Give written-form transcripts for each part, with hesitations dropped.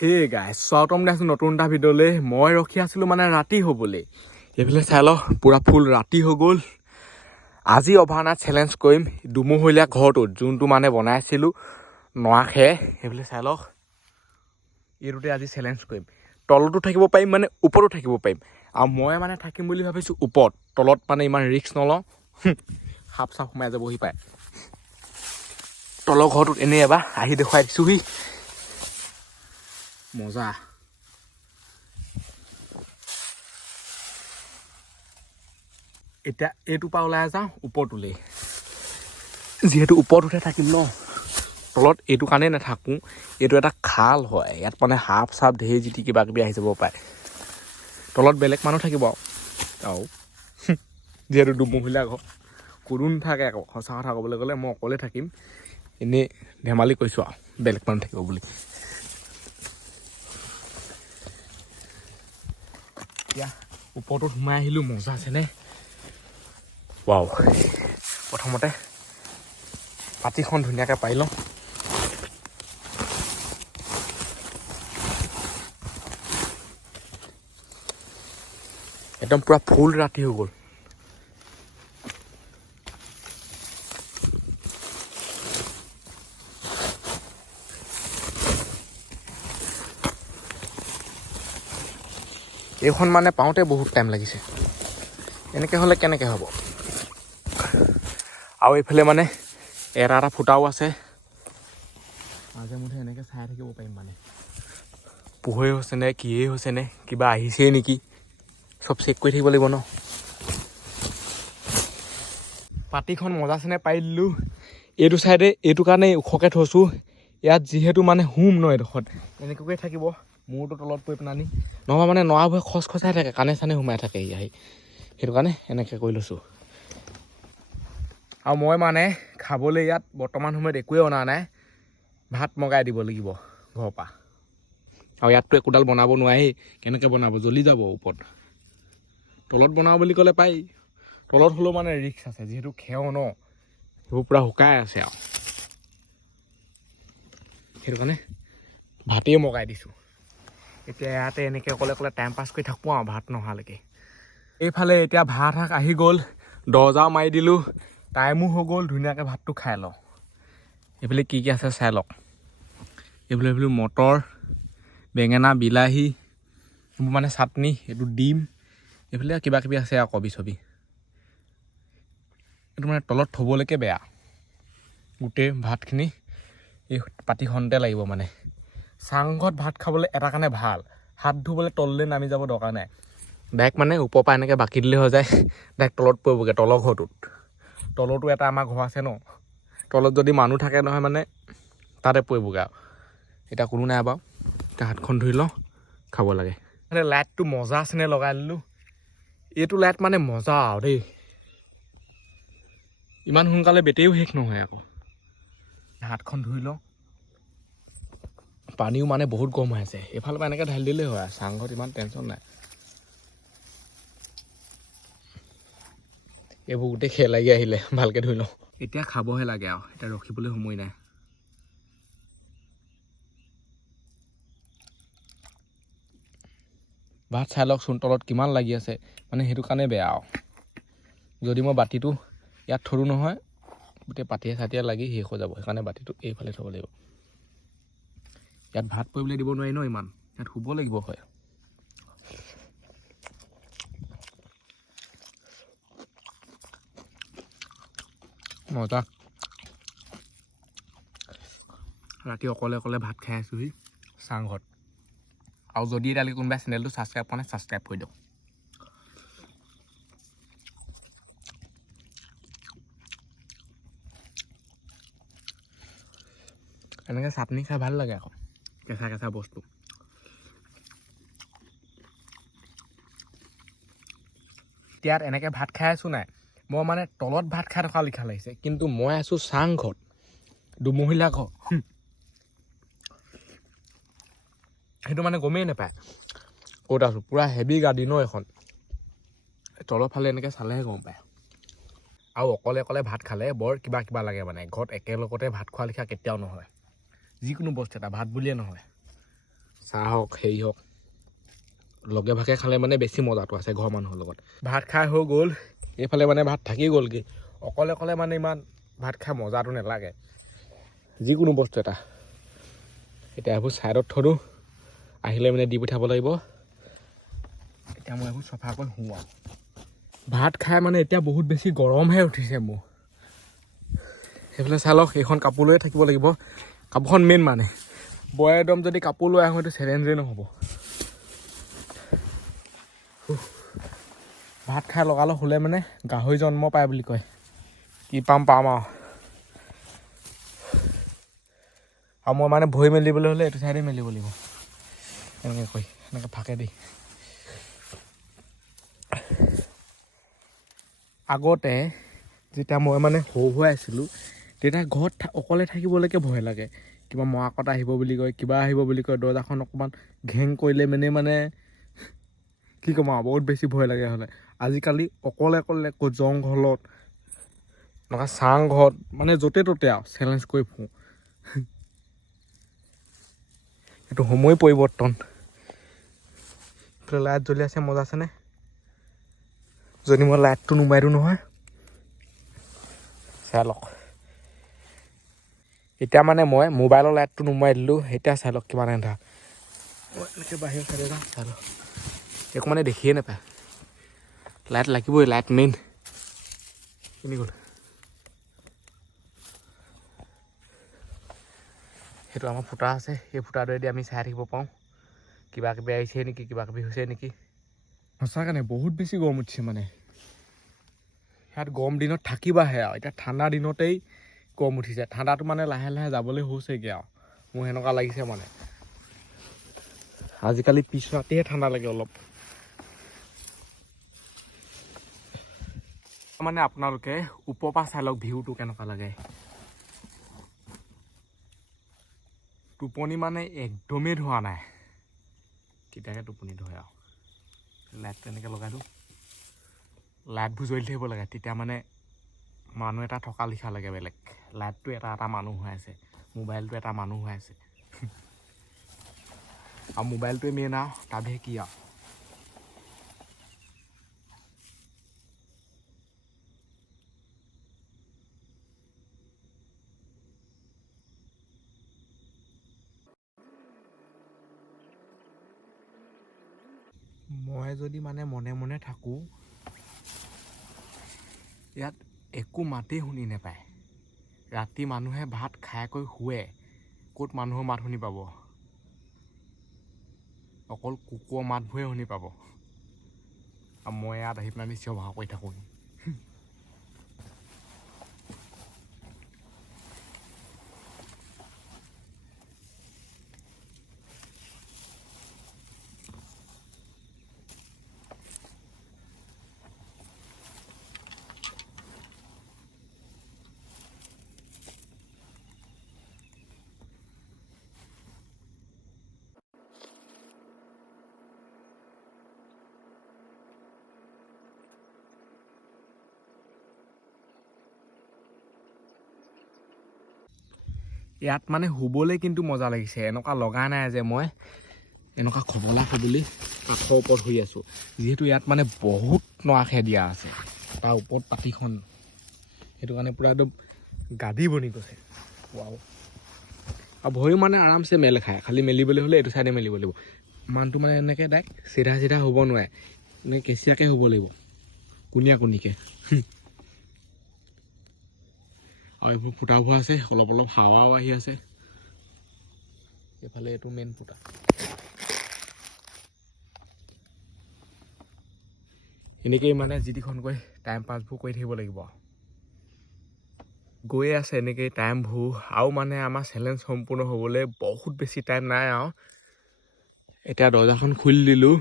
হে গাইছ স্বাগতম দিছোঁ নতুন এটা ভিডিঅ'লৈ। মই ৰখি আছিলোঁ মানে ৰাতি হ'বলৈ। এইফালে চাই লওঁ পূৰা ফুল ৰাতি হৈ গ'ল। আজি অভাৰনাইট চেলেঞ্জ কৰিম দুমহলীয়া ঘৰটোত, যোনটো মানে বনাইছিলোঁ নৰাখে। সেইফালে চাই লওক, এইটোতে আজি চেলেঞ্জ কৰিম। তলতো থাকিব পাৰিম মানে ওপৰতো থাকিব পাৰিম, আৰু মই মানে থাকিম বুলি ভাবিছোঁ ওপৰত। তলত মানে ইমান ৰিস্ক নলওঁ, সাপ চাপ সোমাই যাবহি পায়। তলৰ ঘৰটোত এনেই এবাৰ আহি দেখুৱাই দিছোঁহি, মজা। এতিয়া এইটোৰ পৰা ওলাই যাওঁ ওপৰটোলৈ, যিহেতু ওপৰটোতে থাকিম ন। তলত এইটো কাৰণেই নাথাকোঁ, এইটো এটা খাল হয়, ইয়াত মানে সাপ চাপ ঢেৰ জিতি কিবা কিবি আহি যাব পাৰে। তলত বেলেগ মানুহ থাকিব আৰু যিহেতু দুমহলীয়া ঘৰ কোনো নাথাকে। আকৌ সঁচা কথা ক'বলৈ গ'লে মই অকলে থাকিম, এনেই ধেমালি কৰিছোঁ আৰু বেলেগ মানুহ থাকিব বুলি। এতিয়া ওপৰটোত সোমাই আহিলোঁ, মজা আছেনে? ৱাও। প্ৰথমতে পাতিখন ধুনীয়াকৈ পাৰি লওঁ। একদম পূৰা ফুল ৰাতি হৈ গ'ল। এইখন মানে পাওঁতে বহুত টাইম লাগিছে, এনেকৈ হ'লে কেনেকৈ হ'ব। আৰু এইফালে মানে এটা ফুটাও আছে, মাজে মধ্যে এনেকৈ চাই থাকিব পাৰিম। মানে পোহৰেই হৈছেনে কিয়েই হৈছেনে, কিবা আহিছেই নেকি, চব চেক কৰি থাকিব লাগিব ন। পাতিখন মজা চেনে পাৰি দিলোঁ। এইটো চাইডে এইটো কাৰণে ওখকৈ থৈছোঁ, ইয়াত যিহেতু মানে হুম ন, এইডোখৰত এনেকুৱাকৈ থাকিব। মূৰটো তলত পৰি পেলানি, নহ'বা মানে নৰাবোৰে খচখচাই থাকে, কাণে চানে সোমাই থাকে আহি। সেইটো কাৰণে এনেকৈ কৰি লৈছোঁ। আৰু মই মানে খাবলৈ ইয়াত বৰ্তমান সময়ত একোৱেই অনা নাই, ভাত মগাই দিব লাগিব ঘৰৰ পৰা। আৰু ইয়াততো একোডাল বনাব নোৱাৰি, কেনেকৈ বনাব, জ্বলি যাব ওপৰত। তলত বনাওঁ বুলি ক'লে পাৰি, তলত হ'লেও মানে ৰিস্ক আছে, যিহেতু খেও ন, সেইবোৰ পূৰা শুকাই আছে আৰু। সেইটো কাৰণে ভাতেই মগাই দিছোঁ। এতিয়া ইয়াতে এনেকৈ অকলে টাইম পাছ কৰি থাকোঁ আৰু ভাত নহালৈকে। এইফালে এতিয়া ভাত শাক আহি গ'ল, দৰ্জাও মাৰি দিলোঁ, টাইমো হৈ গ'ল, ধুনীয়াকৈ ভাতটো খাই লওঁ। এইফালে কি কি আছে চাই লওক। এইফালে মটৰ, বেঙেনা, বিলাহী, এইবোৰ মানে চাটনি, এইটো ডিম, এইফালে কিবা কিবি আছে আৰু কবি ছবি। এইটো মানে তলত থ'বলৈকে বেয়া, গোটেই ভাতখিনি এই পাতিখনতে লাগিব। মানে চাংঘৰত ভাত খাবলৈ এটা কাৰণে ভাল, হাত ধুবলৈ তললৈ নামি যাব দৰকাৰ নাই। ডাইৰেক্ট মানে ওপৰৰ পৰা এনেকৈ বাকি দিলে হৈ যায়, ডাইৰেক্ট তলত পৰিবগৈ। তলৰ ঘৰটোত, তলতো এটা আমাৰ ঘৰ আছে ন, তলত যদি মানুহ থাকে নহয় মানে তাতে পৰিবগৈ আৰু। এতিয়া কোনো নাই বাৰু, এতিয়া হাতখন ধুই লওঁ, খাব লাগে। মানে লাইটটো মজা আছেনে লগাই দিলোঁ। এইটো লাইট মানে মজা আৰু দেই, ইমান সোনকালে বেটেৰীও শেষ নহয় আকৌ। হাতখন ধুই লওঁ, পানীও মানে বহুত গৰম হৈ আছে। এইফালৰ পৰা এনেকৈ ঢালি দিলেই হয়, চাংঘৰত ইমান টেনশ্যন নাই। এইবোৰ গোটেই খেল লাগি আহিলে, ভালকৈ ধুই লওঁ। এতিয়া খাবহে লাগে আৰু, এতিয়া ৰখিবলৈ সময় নাই। ভাত চাই লওকচোন তলত কিমান লাগি আছে, মানে সেইটো কাৰণে বেয়া আৰু। যদি মই বাতিটো ইয়াত থলোঁ নহয়, গোটেই পাতিয়ে চাতিয়ে লাগি শেষ হৈ যাব। সেইকাৰণে বাতিটো এইফালে থ'ব লাগিব। ইয়াত ভাত পৰিবলৈ দিব নোৱাৰি ন, ইমান ইয়াত শুব লাগিব হয়। মজা। ৰাতি অকলে ভাত খাই আছোঁহি চাংঘৰত। আৰু যদি এতিয়ালৈকে কোনোবাই চেনেলটো ছাবস্ক্ৰাইব কৰা নাই, ছাবস্ক্ৰাইব কৰি দিয়ক। এনেকৈ চাটনি খাই ভাল লাগে আকৌ, কেঁচা বস্তু। ইয়াত এনেকৈ ভাত খাই আছোঁ নাই, মই মানে তলত ভাত খাই থকা লিখা লাগিছে, কিন্তু মই আছোঁ চাংঘৰত, দুমহলীয়া ঘৰ। সেইটো মানে গমেই নাপায় ক'ত আছোঁ। পূৰা হেভি গাড়ী ন এখন, তলৰ ফালে এনেকৈ চালেহে গম পায়। আৰু অকলে ভাত খালে বৰ কিবা লাগে। মানে ঘৰত একেলগতে ভাত খোৱা লিখা কেতিয়াও নহয়, যিকোনো বস্তু এটা, ভাত বুলিয়ে নহয়। চাহ হওক হেৰি হওক লগে ভাগে খালে মানে বেছি মজাটো আছে ঘৰৰ মানুহৰ লগত। ভাত খাই হৈ গ'ল, এইফালে মানে ভাত থাকি গ'লগৈ। অকলে অকলে মানে ইমান ভাত খাই মজাটো নালাগে যিকোনো বস্তু এটা। এতিয়া এইবোৰ ছাইডত থ'লোঁ, আহিলে মানে দি পঠিয়াব লাগিব। এতিয়া মই এইবোৰ চফা কৰি শুওঁ আৰু। ভাত খাই মানে এতিয়া বহুত বেছি গৰমহে উঠিছে মোৰ। সেইফালে চাই লওক, এইখন কাপোৰ লৈয়ে থাকিব লাগিব। কাপোৰখন মেইন মানে বয় একদম যদি কাপোৰ লৈ আহোঁ এইটো চেলেঞ্জেই নহ'ব। ভাত খাই লগালগ শুলে মানে গাহৰি জন্ম পায় বুলি কয়। কি পাম আৰু মই মানে ভৰি মেলিবলৈ হ'লে এইটো চাইডে মেলিব লাগিব, এনেকৈ কৈ এনেকৈ ফাকে দি। আগতে যেতিয়া মই মানে সৰু হৈ আছিলোঁ তেতিয়া ঘৰত অকলে থাকিবলৈকে ভয় লাগে। কিবা মৰাকট আহিব বুলি কয়, কিবা আহিব বুলি কয়, দৰ্জাখন অকণমান ঘেং কৰিলে মানে কি ক'ম আৰু বহুত বেছি ভয় লাগে হ'লে। আজিকালি অকলে জংঘলত এনেকুৱা চাংঘৰত মানে য'তে ত'তে আৰু চেলেঞ্জ কৰি ফুৰোঁ। এইটো সময় পৰিৱৰ্তন। লাইট জ্বলি আছে, মজা আছেনে? যদি মই লাইটটো নুমাই দিওঁ নহয়, চাই লওক। এতিয়া মানে মই মোবাইলৰ লাইটটো নুমাই দিলোঁ, এতিয়া চাই লওক কিমান এন্ধাৰ। মই এনেকৈ বাহিৰৰ চাইডে যাওঁ, চাই লওক একো মানে দেখিয়ে নাপায়। লাইট লাগিবই, লাইট মেইন। শুনি গ'ল, সেইটো আমাৰ ফুটা আছে, সেই ফুটাটোৱেদি আমি চাই থাকিব পাৰোঁ কিবা কিবি আহিছে নেকি, কিবা কিবি হৈছে নেকি। সঁচাকৈ বহুত বেছি গৰম উঠিছে মানে। ইয়াত গৰম দিনত থাকিবাহে আৰু, এতিয়া ঠাণ্ডা দিনতেই গৰম উঠিছে। ঠাণ্ডাটো মানে লাহে লাহে যাবলৈ হৈছেগৈ আৰু, মোৰ সেনেকুৱা লাগিছে মানে। আজিকালি পিছ ৰাতিহে ঠাণ্ডা লাগে অলপ। মানে আপোনালোকে ওপৰৰ পৰা চাই লওক ভিউটো কেনেকুৱা লাগে। টোপনি মানে একদমেই ধৰা নাই, কেতিয়াকৈ টোপনি ধৰে আৰু। লাইটটো এনেকৈ লগাই দিওঁ, লাইটবোৰ জ্বলি থাকিব লাগে, তেতিয়া মানে মানুহ এটা থকা লিখা লাগে। বেলেগ লাইটটো এটা মানুহ হৈ আছে, মোবাইলটো এটা মানুহ হৈ আছে। আৰু মোবাইলটোৱে মেইন আৰু, তাৰ বাহিৰে কি আৰু। মই যদি মানে মনে মনে থাকোঁ, ইয়াত একো মাতেই শুনি নাপায়। ৰাতি মানুহে ভাত খাই কৰি শুৱে, ক'ত মানুহৰ মাত শুনি পাব? অকল কুকুৰৰ মাতবোৰহে শুনি পাব। আৰু মই ইয়াত আহি পেলাই চিঞৰ বাখৰ কৰি থাকোঁ। ইয়াত মানে শুবলৈ কিন্তু মজা লাগিছে। এনেকুৱা লগা নাই যে মই এনেকুৱা খবলা বুলি কাঠৰ ওপৰত শুই আছোঁ, যিহেতু ইয়াত মানে বহুত নৰাখে দিয়া আছে, তাৰ ওপৰত পাতিখন, সেইটো কাৰণে পূৰা একদম গাদী বনি গৈছে। ৱাও। আৰু ভৰিও মানে আৰামছে মেল খায়, খালি মেলিবলৈ হ'লে এইটো চাইডে মেলিব লাগিব। মানুহটো মানে এনেকৈ ডাইৰেক্ট চিধা হ'ব নোৱাৰে, এনেকৈ কেঁচিয়াকৈ হ'ব লাগিব, কুনিকৈ। আৰু এইবোৰ ফুটাবোৰ আছে, অলপ হাৱাও আহি আছে। এইফালে এইটো মেইন ফুটা। এনেকেই মানে যিটিখনকৈ টাইম পাছবোৰ কৰি থাকিব লাগিব। গৈয়ে আছে এনেকেই টাইমবোৰ, আৰু মানে আমাৰ চেলেঞ্জ সম্পূৰ্ণ হ'বলৈ বহুত বেছি টাইম নাই আৰু। এতিয়া দৰ্জাখন খুলি দিলোঁ,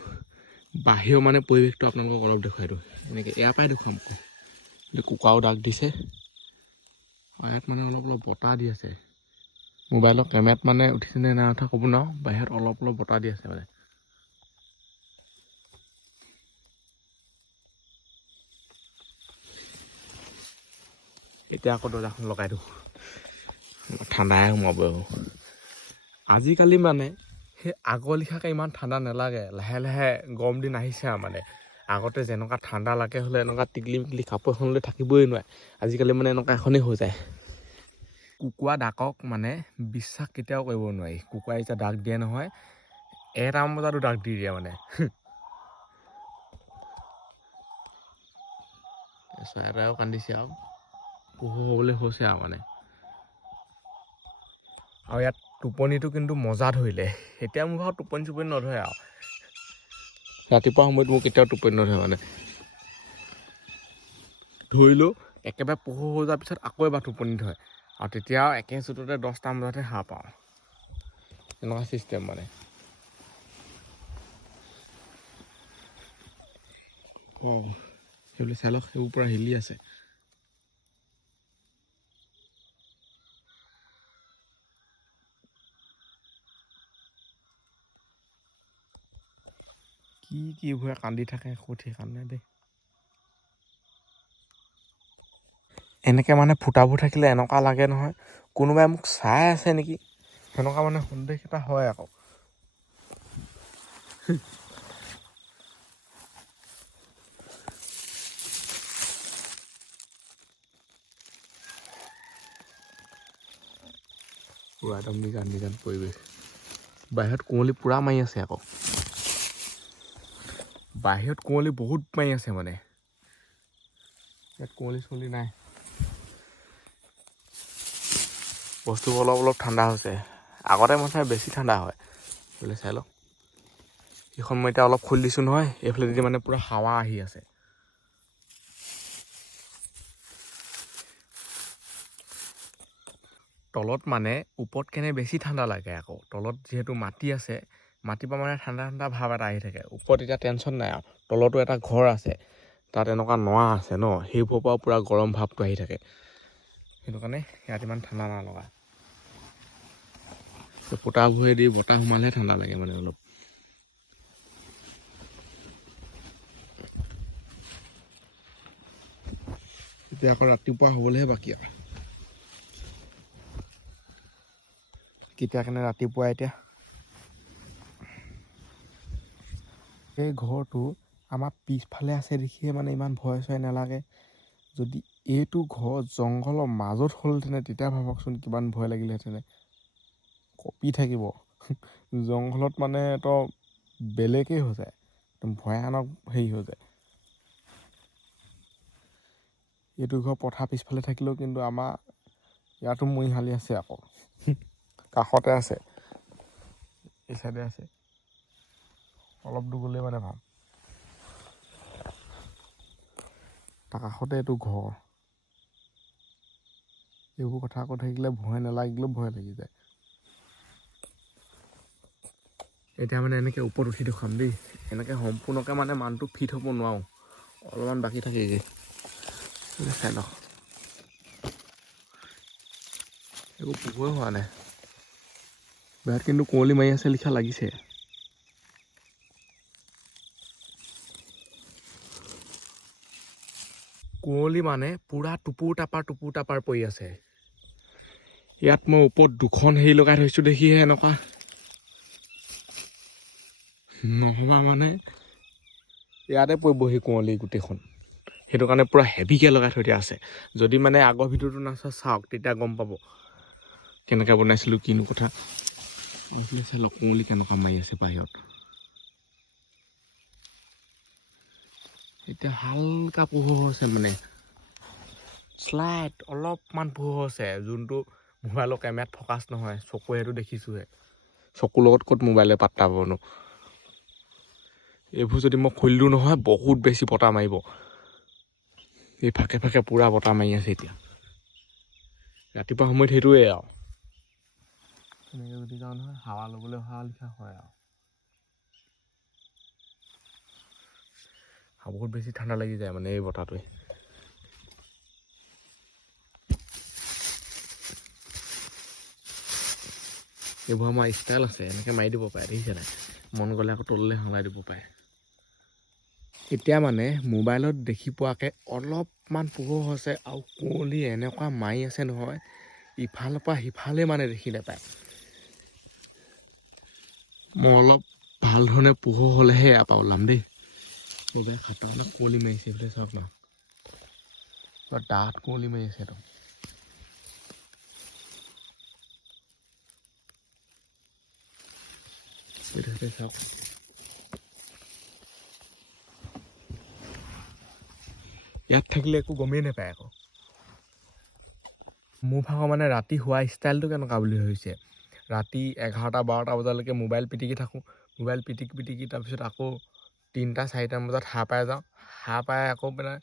বাহিৰৰ মানে পৰিৱেশটো আপোনালোকক অলপ দেখুৱাই দিওঁ। এনেকৈ ইয়াৰ পৰাই দেখুৱাম। কুকুৰাও ডাক দিছে, ইয়াত মানে অলপ বতাহ দি আছে। মোবাইলৰ কেমেৰাত মানে উঠিছেনে নাই উঠা ক'ব নোৱাৰোঁ, বাহিৰত অলপ বতাহ দি আছে মানে। এতিয়া আকৌ দৰ্জাখন লগাই দিওঁ, ঠাণ্ডাই সোমাব। আজিকালি মানে সেই আগৰ লিখাকৈ ইমান ঠাণ্ডা নালাগে, লাহে লাহে গৰম দিন আহিছে আৰু মানে। আগতে যেনেকুৱা ঠাণ্ডা লাগে হ'লে এনেকুৱা টিকলি মিকলি কাপোৰ এখন লৈ থাকিবই নোৱাৰে, আজিকালি মানে এনেকুৱা এখনেই হৈ যায়। কুকুৰা ডাকক মানে বিশ্বাস কেতিয়াও কৰিব নোৱাৰি। কুকুৰাই যেতিয়া ডাক দিয়ে নহয়, 1টামান বজাতো ডাক দি দিয়ে মানে। চৰাইও কান্দিছে আৰু পোহৰ হ'বলৈ হৈছে আৰু মানে। আৰু ইয়াত টোপনিটো কিন্তু মজা ধৰিলে। এতিয়া মোৰ ভাগত টোপনি নধৰে আৰু ৰাতিপুৱা সময়ত মোৰ কেতিয়াও টোপনি নধৰে মানে। ধৰিলেও একেবাৰে পোহৰ হৈ যোৱাৰ পিছত আকৌ এবাৰ টোপনি ধৰে, আৰু তেতিয়া একে চুটতে 10টামান বজাতহে সাৰ পাওঁ। এনেকুৱা চিষ্টেম মানে। সেইবুলি চাই লওক, সেইবোৰ পৰা হিলি আছে। কি ভয়ে কান্দি থাকে সুঠি কান্দে দেই। এনেকৈ মানে ফুটাবোৰ থাকিলে এনেকুৱা লাগে নহয় কোনোবাই মোক চাই আছে নেকি, সেনেকুৱা মানে সন্দেহ এটা হয় আকৌ। পুৰা একদম নিজান পৰিৱেশ। বাহিৰত কুঁৱলী পুৰা মাৰি আছে আকৌ। বাহিৰত কুঁৱলী বহুত মাৰি আছে মানে। ইয়াত কুঁৱলী নাই। বস্তুবোৰ অলপ ঠাণ্ডা হৈছে। আগতে মানে বেছি ঠাণ্ডা হয়। বোলে চাই লওক, এইখন মই এতিয়া অলপ খুলি দিছোঁ নহয়, এইফালেদি মানে পুৰা হাৱা আহি আছে। তলত মানে ওপৰত কেনে বেছি ঠাণ্ডা লাগে আকৌ। তলত যিহেতু মাটি আছে, মাটিৰ পৰা মানে ঠাণ্ডা ভাৱ এটা আহি থাকে। ওপৰত এতিয়া টেনশ্যন নাই আৰু, তলতো এটা ঘৰ আছে, তাত এনেকুৱা নৰা আছে ন, সেইবোৰৰ পৰাও পূৰা গৰম ভাৱটো আহি থাকে। সেইটো কাৰণে ইয়াত ইমান ঠাণ্ডা নলগা। পোতাবোৰেদি বতাহ সোমালেহে ঠাণ্ডা লাগে মানে অলপ। এতিয়া আকৌ ৰাতিপুৱা হ'বলৈহে বাকী আৰু। কেতিয়া কেনে ৰাতিপুৱা এতিয়া। এই ঘৰটো আমাৰ পিছফালে আছে দেখিয়ে মানে ইমান ভয় চয় নালাগে। যদি এইটো ঘৰ জংঘলৰ মাজত হ'লহেঁতেনে, তেতিয়া ভাবকচোন কিমান ভয় লাগিলেহেঁতেনে। কঁপি থাকিব জংঘলত মানে তো বেলেগেই হৈ যায়, একদম ভয়ানক হেৰি হৈ যায়। এইটো ঘৰ পথাৰ পিছফালে থাকিলেও কিন্তু আমাৰ ইয়াতো মৰিশালি আছে আকৌ, কাষতে আছে, এই চাইডে আছে, অলপ দূৰ গ'লেই মানে ভাল। তাৰ কাষতে এইটো ঘৰ। এইবোৰ কথা কৈ থাকিলে ভয় নালাগিলেও ভয় লাগি যায়। এতিয়া মানে এনেকৈ ওপৰত উঠি দেখুৱাম দেই, এনেকৈ সম্পূৰ্ণকৈ মানে মানুহটো ফিট হ'ব নোৱাৰোঁ, অলপমান বাকী থাকেগৈ। চাই লওক, একো পোহৰে হোৱা নাই। বাহিৰত কিন্তু কুঁৱলী মাৰি আছে লিখা লাগিছে। কুঁৱলী মানে পুৰা টুপুৰ টাপাৰ পৰি আছে। ইয়াত মই ওপৰত 2খন হেৰি লগাই থৈছোঁ দেখিহে এনেকুৱা। নহ'বা মানে ইয়াতে পৰিবহি কুঁৱলী গোটেইখন। সেইটো কাৰণে পূৰা হেভিকৈ লগাই থৈ দিয়া আছে। যদি মানে আগৰ ভিডিঅ'টো চাওক, তেতিয়া গম পাব কেনেকৈ বনাইছিলোঁ, কিনো কথা। চাই লওক কুঁৱলী কেনেকুৱা মাৰি আছে বাহিৰত। এতিয়া হালকা পোহৰ হৈছে মানে, শ্লাইট অলপমান পোহৰ হৈছে, যোনটো মোবাইলৰ কেমেৰাত ফ'কাছ নহয়, চকুৱেতো দেখিছোঁহে। চকুৰ লগত ক'ত মোবাইলে পাত্তা পাবনো। এইবোৰ যদি মই খুলি দিওঁ নহয়, বহুত বেছি বতাহ মাৰিব। এই ফাকে পূৰা বতাহ মাৰি আছে এতিয়া। ৰাতিপুৱা সময়ত সেইটোৱে আৰু এনেকৈ যদি যাওঁ নহয়, হাৱা ল'বলৈ অহা লিখা হয় আৰু বহুত বেছি ঠাণ্ডা লাগি যায় মানে এই বতাহটোৱে। এইবোৰ আমাৰ ষ্টাইল আছে, এনেকৈ মাৰি দিব পাৰে, দেখিছে নাই? মন গ'লে আকৌ তললৈ সলাই দিব পাৰে। এতিয়া মানে মোবাইলত দেখি পোৱাকৈ অলপমান পোহৰ হৈছে, আৰু কুঁৱলী এনেকুৱা মাৰি আছে নহয়, ইফালৰ পৰা সিফালে মানে দেখি নাপায়। মই অলপ ভাল ধৰণে পোহৰ হ'লেহে ইয়াৰ পৰা ওলাম দেই। বগা খাটাৰনাক কুঁৱলী মাৰিছে এইফালে চাওক না, ডাঠ কুঁৱলী মাৰি আছে একদম। চাওক ইয়াত থাকিলে একো গমেই নাপায় আকৌ। মোৰ ভাগৰ মানে ৰাতি শোৱা ষ্টাইলটো কেনেকুৱা বুলি ভাবিছে, ৰাতি 11টা-12টা বজালৈকে মোবাইল পিটিকি থাকোঁ, মোবাইল পিটিকি তাৰপিছত আকৌ 3টা-4টামান বজাত সাৰ পাই যাওঁ, সাৰ পাই আকৌ মানে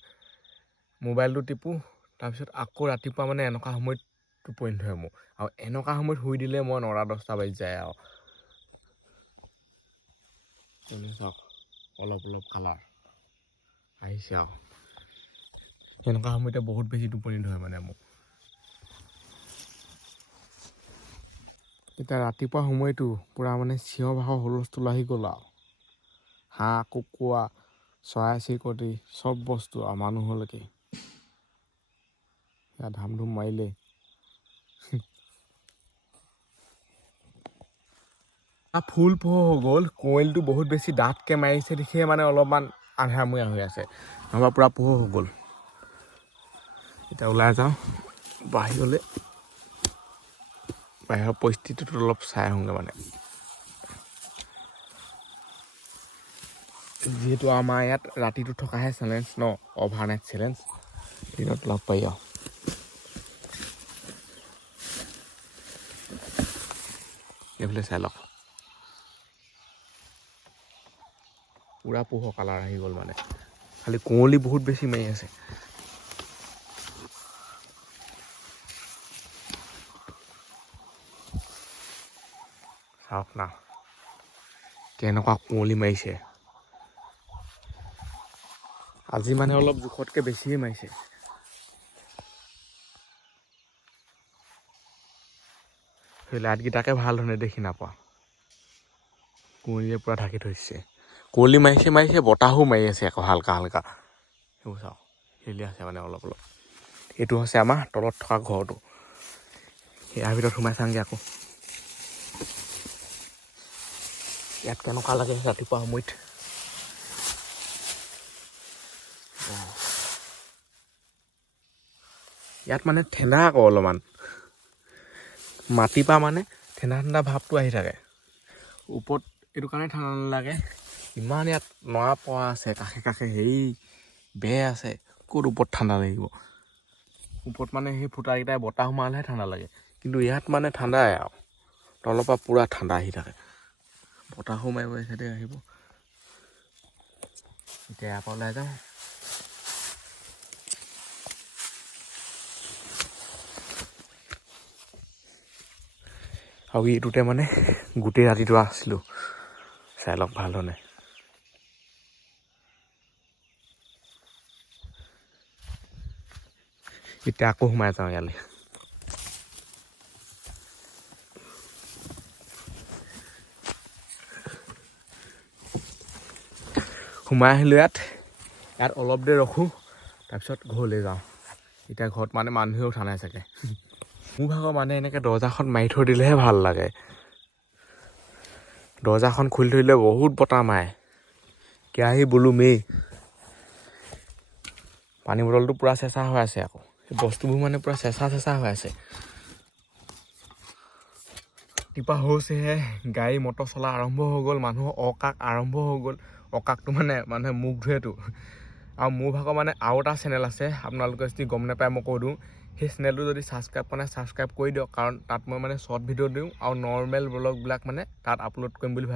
মোবাইলটো টিপোঁ, তাৰপিছত আকৌ ৰাতিপুৱা মানে এনেকুৱা সময়ত টোপনি ধৰে মোৰ। আৰু এনেকুৱা সময়ত শুই দিলে মই 9টা-10টা বাজি যায় আৰু। চাওক অলপ কালাৰ আহিছে আৰু এনেকুৱা সময়তে বহুত বেছি টোপনি ধৰে মানে মোক। এতিয়া ৰাতিপুৱা সময়টো পূৰা মানে চিঞৰ বাখৰ হুলস্থুল আহি গ'ল আৰু। হাঁহ কুকুৰা চৰাই চিৰিকটি চব বস্তু আৰু মানুহলৈকে ইয়াত ধাম ধুম মাৰিলে। ফুল পোহৰ হৈ গ'ল, কুঁৱলীটো বহুত বেছি ডাঠকৈ মাৰিছে দেখিয়ে মানে অলপমান আন্ধাৰমূৰীয়া হৈ আছে, নহ'বা পূৰা পোহৰ হৈ গ'ল। এতিয়া ওলাই যাওঁ বাহিৰলৈ, বাহিৰৰ পৰিস্থিতিটো অলপ চাই আহোঁগৈ মানে। যিহেতু আমাৰ ইয়াত ৰাতিটো থকাহে চেলেঞ্জ ন, অভাৰনাইট চেলেঞ্জ, দিনত লগ পাৰি আৰু। এইফালে চাই লওক পূৰা পোহৰ কালাৰ আহি গ'ল মানে, খালি কুঁৱলী বহুত বেছি মাৰি আছে। চাওক না কেনেকুৱা কুঁৱলী মাৰিছে, আজি মানে অলপ জোখতকৈ বেছিয়ে মাৰিছে। সেই লাইটকেইটাকে ভাল ধৰণে দেখি নাপাওঁ, কুঁৱলীয়ে পূৰা ঢাকি থৈছে। কুঁৱলী মাৰিছে বতাহো মাৰি আছে আকৌ হালকা সেইবোৰ চাওক হিলি আছে মানে অলপ। এইটো হৈছে আমাৰ তলত থকা ঘৰটো, ইয়াৰ ভিতৰত সোমাই চাওঁগৈ আকৌ ইয়াত কেনেকুৱা লাগে ৰাতিপুৱা সময়ত। ইয়াত মানে ঠাণ্ডা আকৌ অলপমান, মাটিৰ পৰা মানে ঠাণ্ডা ভাৱটো আহি থাকে। ওপৰত এইটো কাৰণে ঠাণ্ডা নালাগে, ইমান ইয়াত নৰা পৰা আছে কাষে হেৰি বেৰ আছে, ক'ত ওপৰত ঠাণ্ডা লাগিব। ওপৰত মানে সেই ফুটাকেইটাই বতাহ সোমালেহে ঠাণ্ডা লাগে, কিন্তু ইয়াত মানে ঠাণ্ডাই আৰু তলৰ পৰা পূৰা ঠাণ্ডা আহি থাকে, বতাহো মাৰিব এই চাইডে আহিব। এতিয়া ইয়াৰ পৰা ওলাই যাওঁ। আৰু এইটোতে মানে গোটেই ৰাতিটো আছিলোঁ, চাই লওক ভাল ধৰণে। এতিয়া আকৌ সোমাই যাওঁ ইয়ালৈ। সোমাই আহিলোঁ ইয়াত অলপ দেৰি ৰখোঁ, তাৰপিছত ঘৰলৈ যাওঁ। এতিয়া ঘৰত মানে মানুহেও উঠা নাই চাগে। মোৰ ভাগৰ মানে এনেকৈ দৰ্জাখন মাৰি থৈ দিলেহে ভাল লাগে। দৰ্জাখন খুলি থৈ দিলে বহুত বতাহ মাৰে, কেৰাহী বোলোমেই। পানী বটলটো পূৰা চেঁচা হৈ আছে আকৌ, বস্তুবোৰ মানে পূৰা চেঁচা হৈ আছে। ৰাতিপুৱা হৈছেহে, গাড়ী মটৰ চলা আৰম্ভ হৈ গ'ল, মানুহৰ অকাক আৰম্ভ হৈ গ'ল। অকাকটো মানে মানুহে মুখ ধুৱেতো। আৰু মোৰ ভাগৰ মানে আৰু এটা চেনেল আছে, আপোনালোকে যদি গম নাপায় মই কৈ দিওঁ, সেই চেনেলটো যদি ছাবস্ক্ৰাইব কৰা নাই ছাবস্ক্ৰাইব কৰি দিয়ক, কাৰণ তাত মই মানে শ্বৰ্ট ভিডিঅ' দিওঁ আৰু নৰ্মেল ব্লগবিলাক মানে তাত আপলোড কৰিম বুলি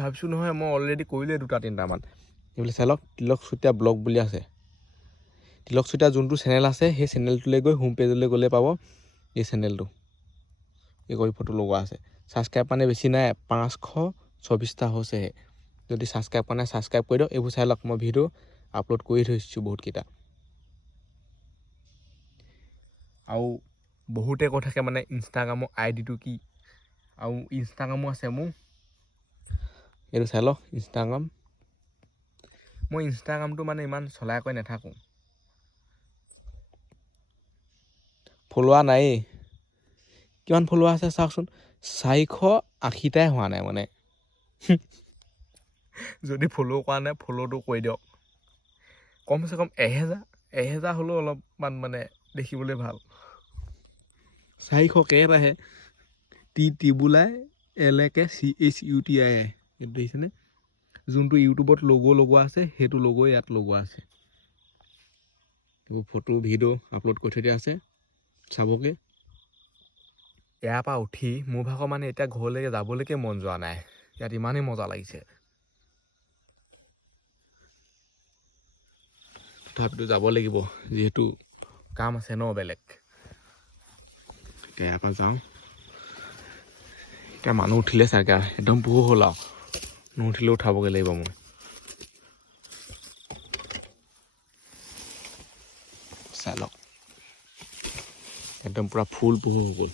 ভাবিছোঁ নহয়, মই অলৰেডি কৰিলোৱে 2-3টামান। এইফালে চাই লওক তিলক চুতীয়া ব্লগ বুলি আছে, তিলক চুতীয়া যোনটো চেনেল আছে সেই চেনেলটোলৈ গৈ হোম পেজলৈ গ'লে পাব এই চেনেলটো, এই কৰি ফটো লগোৱা আছে। ছাবস্ক্ৰাইব মানে বেছি নাই, 524টা হৈছেহে। যদি ছাবস্ক্ৰাইব কৰা নাই ছাবস্ক্ৰাইব কৰি দিয়ক। এইবোৰ চাই লওক মই ভিডিঅ' আপলোড কৰি থৈছোঁ বহুতকেইটা। আৰু বহুতে কৈ থাকে মানে ইনষ্টাগ্ৰামৰ আইডিটো কি, আৰু ইনষ্টাগ্ৰামো আছে মোৰ, এইটো চাই লওক ইনষ্টাগ্ৰাম। মই ইনষ্টাগ্ৰামটো মানে ইমান চলাই কৰি নাথাকোঁ, ফলোৱাৰ নায়েই। কিমান ফলোৱাৰ আছে চাওকচোন, 480টাই হোৱা নাই মানে যদি ফ'ল' কৰা নাই ফ'ল'টো কৰি দিয়ক কমচে কম 1000 হ'লেও অলপমান মানে দেখিবলৈ ভাল 400 কেত আহে টিবুলাই এলেকে CHUTI এইটো দেখিছেনে যোনটো ইউটিউবত লগো লগোৱা আছে সেইটো লগো ইয়াত লগোৱা আছে এইবোৰ ফটো ভিডিঅ' আপলোড কৰি থৈ দিয়া আছে চাবগে ইয়াৰ পৰা উঠি মোৰ ভাগৰ মানে এতিয়া ঘৰলৈকে যাবলৈকে মন যোৱা নাই ইয়াত ইমানেই মজা লাগিছে তথাপিতো যাব লাগিব যিহেতু কাম আছে ন বেলেগ এতিয়া ইয়াৰ পৰা যাওঁ এতিয়া মানুহ উঠিলে চাগে একদম পোহৰ হ'ল আৰু নুঠিলে উঠাবগৈ লাগিব মই চাই লওক একদম পূৰা ফুল পোহৰ হৈ গ'ল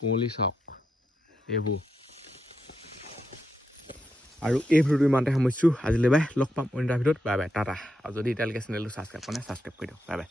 কুঁৱলী চাওক এইবোৰ আৰু এই ভিডিঅ'টো ইমানতে সামৰিছোঁ আজিলৈ বাই লগ পাম অন্য ভিডিঅ'ত বাই বাই টাটা আৰু যদি এতিয়ালৈকে চেনেলটো ছাবস্ক্ৰাইব কৰা নাই ছাবস্ক্ৰাইব কৰি দিয়ক বাই বাই